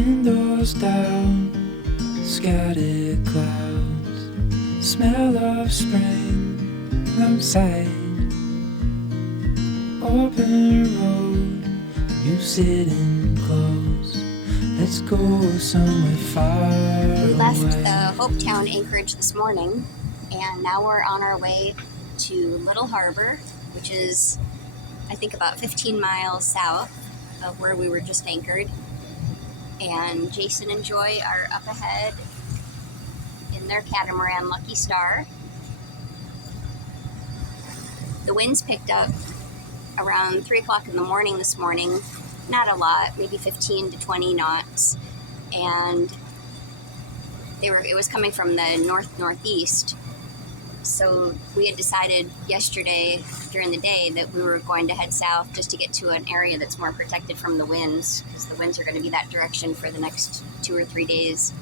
Windows down, scattered clouds, smell of spring outside. Open road, you sitting close. Let's go somewhere far We left away. the Hopetown anchorage this morning, and now we're on our way to Little Harbor, which is, I think, about 15 miles south of where we were just anchored. And Jason and Joy are up ahead in their catamaran Lucky Star. The winds picked up around 3 o'clock in the morning this morning. Not a lot, maybe 15 to 20 knots. And it was coming from the northeast. So we had decided yesterday during the day that we were going to head south just to get to an area that's more protected from the winds, because the winds are going to be that direction for the next 2 or 3 days.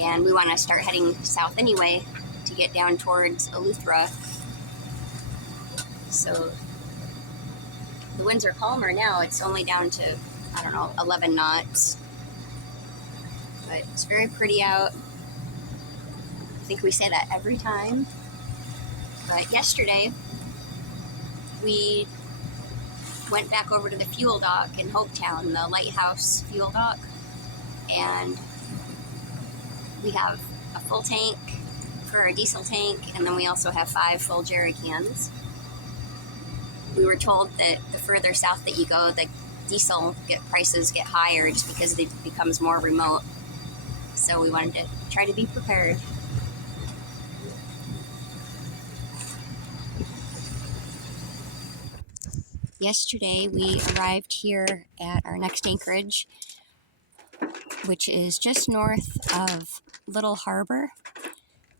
And we want to start heading south anyway to get down towards Eleuthera. So the winds are calmer now. It's only down to, 11 knots. But it's very pretty out. I think we say that every time. But yesterday, we went back over to the fuel dock in Hopetown, the lighthouse fuel dock. And we have a full tank for our diesel tank, and then we also have 5 full jerry cans. We were told that the further south that you go, the diesel prices get higher just because it becomes more remote. So we wanted to try to be prepared. Yesterday we arrived here at our next anchorage, which is just north of Little Harbor.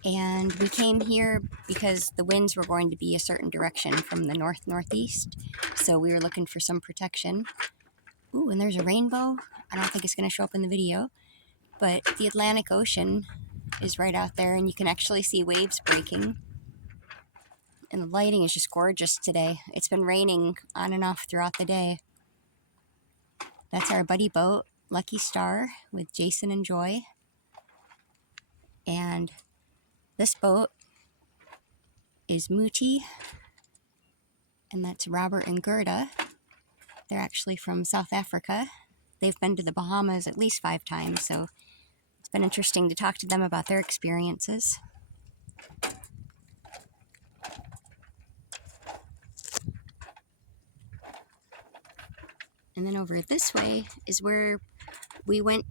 And we came here because the winds were going to be a certain direction from the northeast. So we were looking for some protection. Ooh, and there's a rainbow. I don't think it's going to show up in the video, but the Atlantic Ocean is right out there, and you can actually see waves breaking. And the lighting is just gorgeous today. It's been raining on and off throughout the day. That's our buddy boat, Lucky Star, with Jason and Joy. And this boat is Muti, and that's Robert and Gerda. They're actually from South Africa. They've been to the Bahamas at least 5 times, so it's been interesting to talk to them about their experiences. And then over this way is where we went,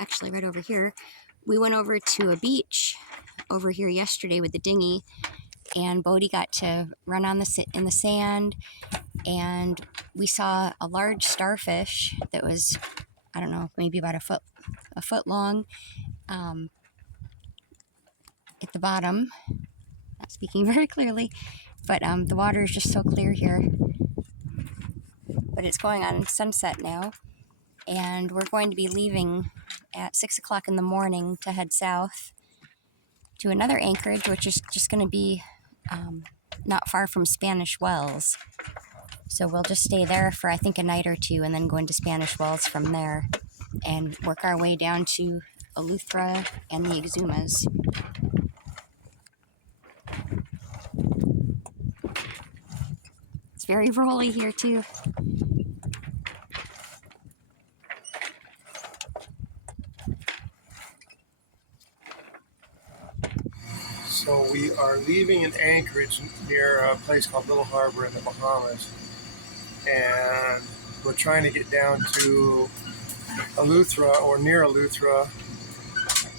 actually right over here, we went over to a beach over here yesterday with the dinghy, and Bodie got to run in the sand, and we saw a large starfish that was, maybe about a foot long at the bottom. Not speaking very clearly, but the water is just so clear here. But it's going on sunset now, and we're going to be leaving at 6 o'clock in the morning to head south to another anchorage, which is just going to be not far from Spanish Wells. So we'll just stay there for, I think, a night or 2, and then go into Spanish Wells from there and work our way down to Eleuthera and the Exumas. It's very rolly here too. So we are leaving an anchorage near a place called Little Harbor in the Bahamas, and we're trying to get down to Eleuthera or near Eleuthera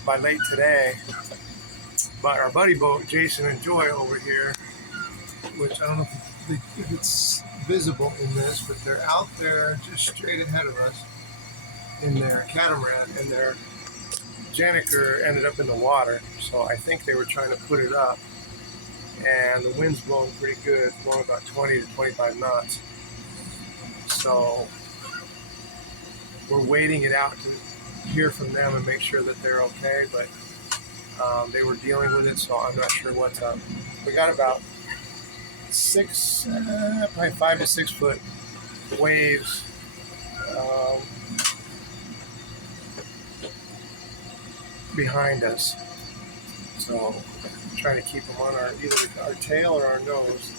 by late today. But our buddy boat, Jason and Joy over here, which I don't know if it's visible in this, but they're out there just straight ahead of us in their catamaran, and their Janiker ended up in the water, so I think they were trying to put it up, and the wind's blowing pretty good, blowing about 20 to 25 knots. So we're waiting it out to hear from them and make sure that they're okay, but they were dealing with it, so I'm not sure what's up. We got about probably 5 to 6 foot waves behind us. So trying to keep them on either our tail or our nose,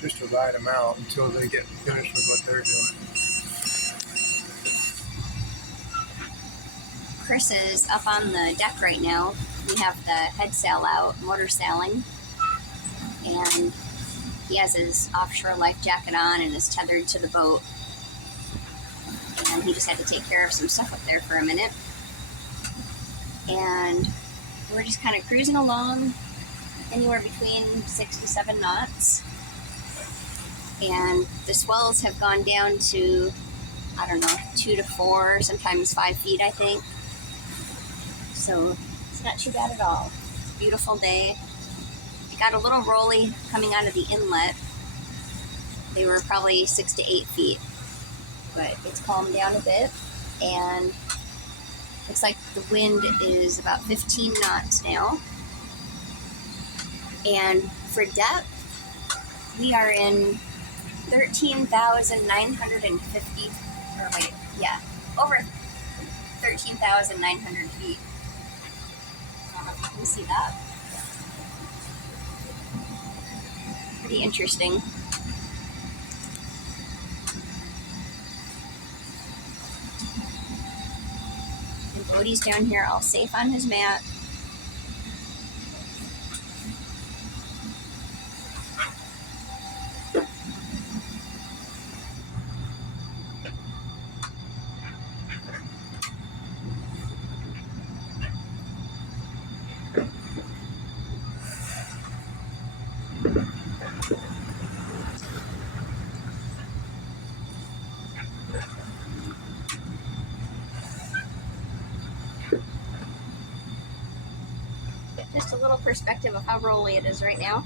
just to ride them out until they get finished with what they're doing. Chris is up on the deck right now. We have the head sail out, motor sailing, and he has his offshore life jacket on and is tethered to the boat. And he just had to take care of some stuff up there for a minute. And we're just kind of cruising along, anywhere between 6 to 7 knots. And the swells have gone down to, I don't know, 2 to 4, sometimes 5 feet, I think. So it's not too bad at all. It's a beautiful day. It got a little rolly coming out of the inlet. They were probably 6 to 8 feet, but it's calmed down a bit, and looks like the wind is about 15 knots now. And for depth, we are in 13,950, over 13,900 feet. I don't know if you can see that. Pretty interesting. And Bodie's down here all safe on his mat. Just a little perspective of how rolly it is right now,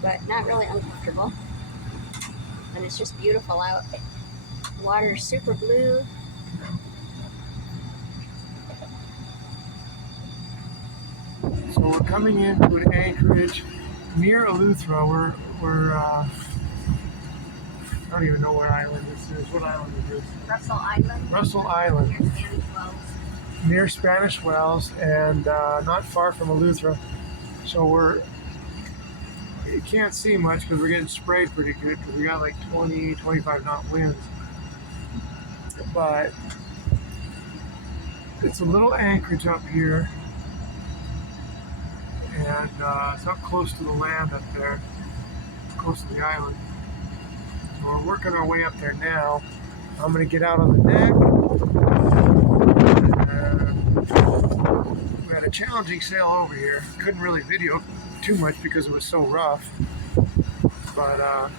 but not really uncomfortable. And it's just beautiful out. The water's super blue. So we're coming into an anchorage near Eleuthera. We're I don't even know what island this is. What island is this? Russell Island. Russell Island. Near Spanish Wells. Near Spanish Wells, and not far from Eleuthera. So you can't see much because we're getting sprayed pretty good because we got like 20, 25 knot winds. But it's a little anchorage up here, and it's up close to the land up there, close to the island. So we're working our way up there now. I'm going to get out on the deck. We had a challenging sail over here. Couldn't really video too much because it was so rough. But I'm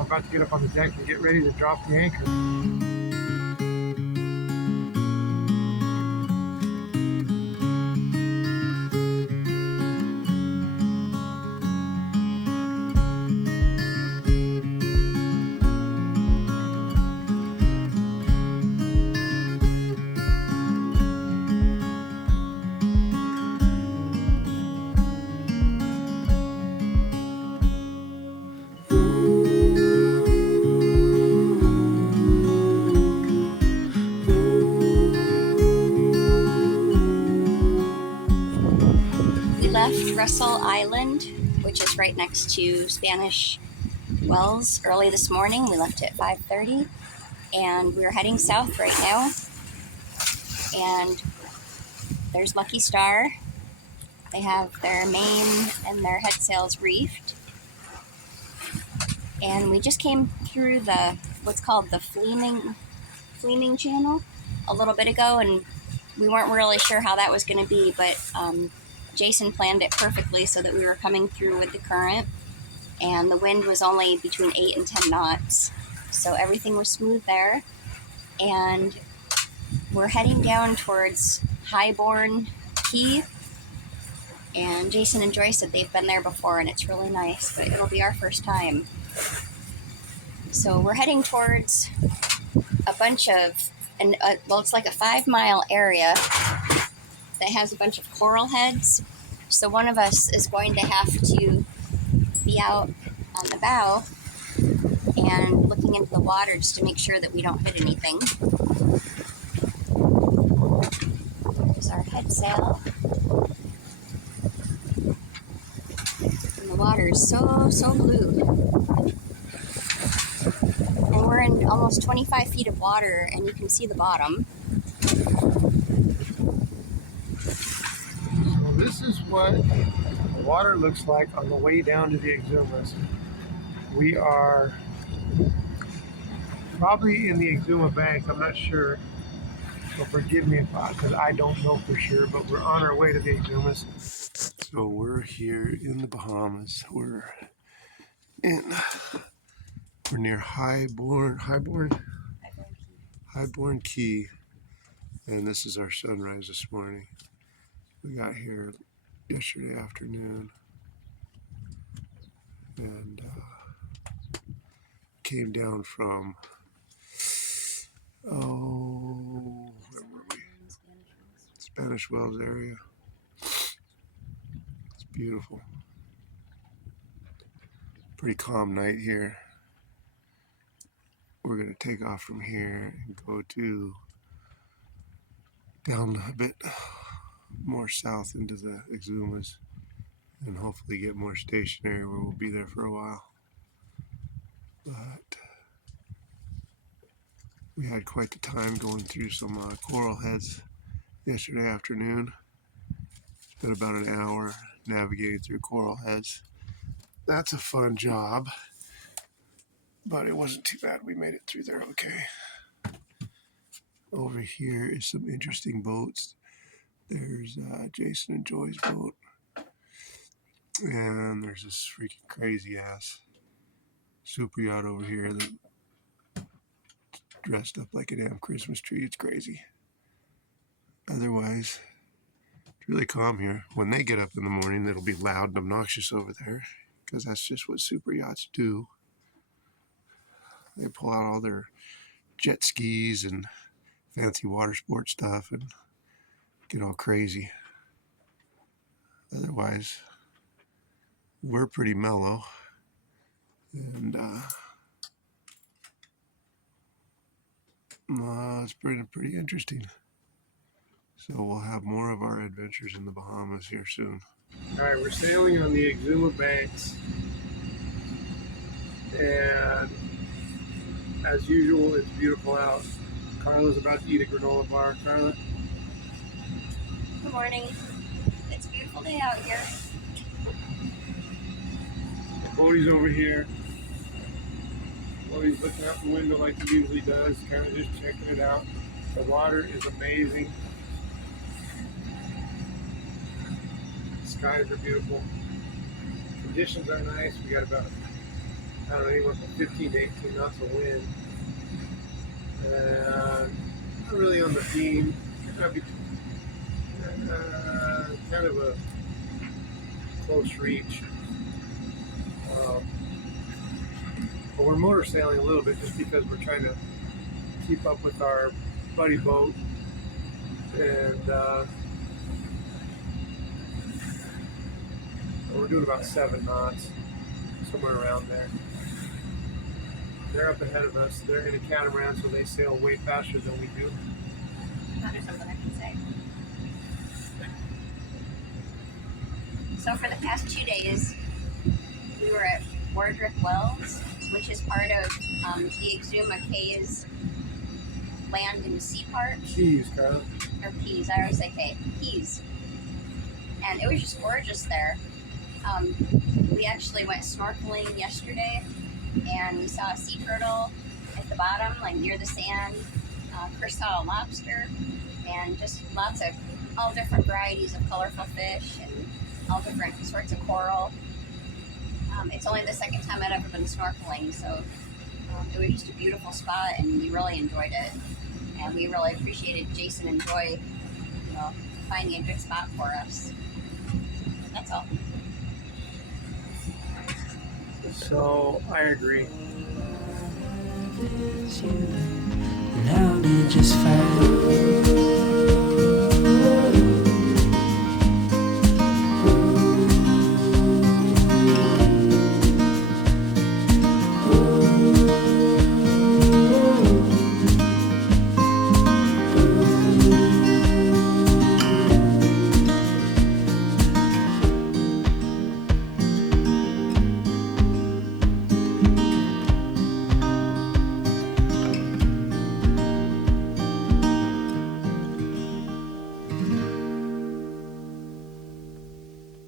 about to get up on the deck and get ready to drop the anchor. Russell Island, which is right next to Spanish Wells, early this morning. We left at 5:30, and we're heading south right now. And there's Lucky Star. They have their main and their head sails reefed. And we just came through what's called the Fleeming Channel a little bit ago, and we weren't really sure how that was going to be, but Jason planned it perfectly so that we were coming through with the current, and the wind was only between 8 and 10 knots, so everything was smooth there. And we're heading down towards Highborn Cay, and Jason and Joyce said they've been there before and it's really nice, but it'll be our first time. So we're heading towards a bunch of, it's like a 5-mile area that has a bunch of coral heads. So one of us is going to have to be out on the bow and looking into the water just to make sure that we don't hit anything. our head sail. And the water is so blue. And we're in almost 25 feet of water, and you can see the bottom. So this is what the water looks like on the way down to the Exumas. We are probably in the Exuma bank. I'm not sure. So forgive me because I don't know for sure, but we're on our way to the Exumas. So we're here in the Bahamas. We're near Highborn Cay, and this is our sunrise this morning. We got here yesterday afternoon and came down from where were we? Spanish Wells area. It's beautiful. Pretty calm night here. We're gonna take off from here and go down a bit more south into the Exumas and hopefully get more stationary where we'll be there for a while. But we had quite the time going through some coral heads yesterday afternoon. Spent about an hour navigating through coral heads. That's a fun job, but it wasn't too bad. We made it through there okay. Over here is some interesting boats. There's Jason and Joy's boat. And there's this freaking crazy ass super yacht over here that dressed up like a damn Christmas tree. It's crazy. Otherwise, it's really calm here. When they get up in the morning, it'll be loud and obnoxious over there because that's just what super yachts do. They pull out all their jet skis and fancy water sport stuff and get all crazy. Otherwise, we're pretty mellow, and it's pretty interesting. So we'll have more of our adventures in the Bahamas here soon. All right, we're sailing on the Exuma banks, and as usual, it's beautiful out. Carla's about to eat a granola bar. Carla? Good morning. It's a beautiful day out here. Bodie's over here. Bodie's looking out the window like he usually does, kind of just checking it out. The water is amazing. The skies are beautiful. Conditions are nice. We got about, I don't know, anywhere from 15 to 18 knots of wind. Not really on the beam. Kind of a close reach. But we're motor sailing a little bit just because we're trying to keep up with our buddy boat, and we're doing about 7 knots, somewhere around there. They're up ahead of us. They're in a catamaran, so they sail way faster than we do. That is something I can say. So for the past 2 days, we were at Wardrick Wells, which is part of the Exuma Cays Land and Sea Park. Cays, Carla. Or Cays, I always say Cays. And it was just gorgeous there. We actually went snorkeling yesterday, and we saw a sea turtle at the bottom, like near the sand. First saw a lobster, and just lots of all different varieties of colorful fish and all different sorts of coral. It's only the second time I'd ever been snorkeling, so it was just a beautiful spot, and we really enjoyed it. And we really appreciated Jason and Joy, finding a good spot for us. That's all. So I agree. And how did just find